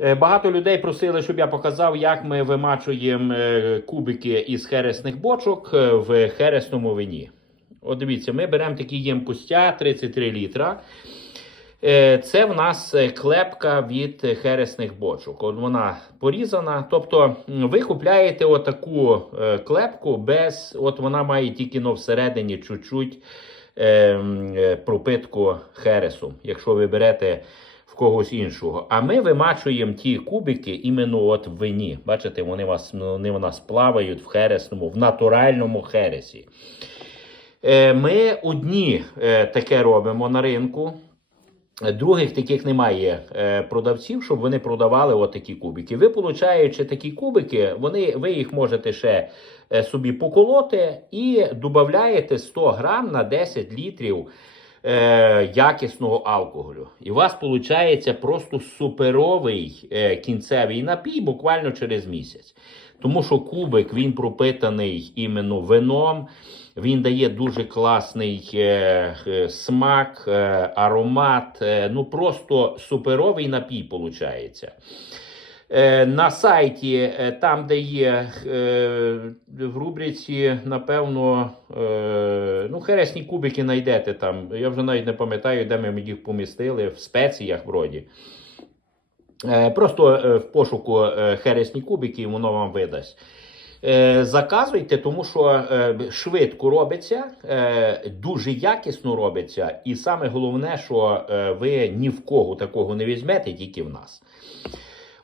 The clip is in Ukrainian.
Е, Багато людей просили, щоб я показав, як ми вимачуємо е, кубики із хересних бочок е, в хересному вині. От дивіться, ми беремо такі ємкостя 33 літра. Це в нас клепка від хересних бочок. От вона порізана. Тобто ви купляєте отаку клепку без, от вона має тільки но всередині чуть-чуть е, м, е, пропитку хересу, якщо ви берете в когось іншого. А ми вимачуємо ті кубики іменно от в вині. Бачите, вони, вас, вони у нас плавають в хересному, в натуральному хересі. Е, Ми одні е, таке робимо на ринку. Других таких немає е, продавців, щоб вони продавали от такі кубики. Ви, получаючи такі кубики, вони, ви їх можете ще собі поколоти і додаєте 100 грам на 10 літрів е, якісного алкоголю. І у вас виходить просто суперовий е, кінцевий напій буквально через місяць. Тому що кубик він пропитаний іменно вином. Він дає дуже класний е, е, смак, е, аромат. Е, ну просто суперовий напій виходить. Е, на сайті, е, там, де є е, в рубриці, напевно, ну, хересні кубики знайдете там. Я вже навіть не пам'ятаю, де ми їх помістили, в спеціях вроді. Просто в пошуку хересні кубики і воно вам видасть. Заказуйте, тому що швидко робиться, дуже якісно робиться, і саме головне, що ви ні в кого такого не візьмете, тільки в нас.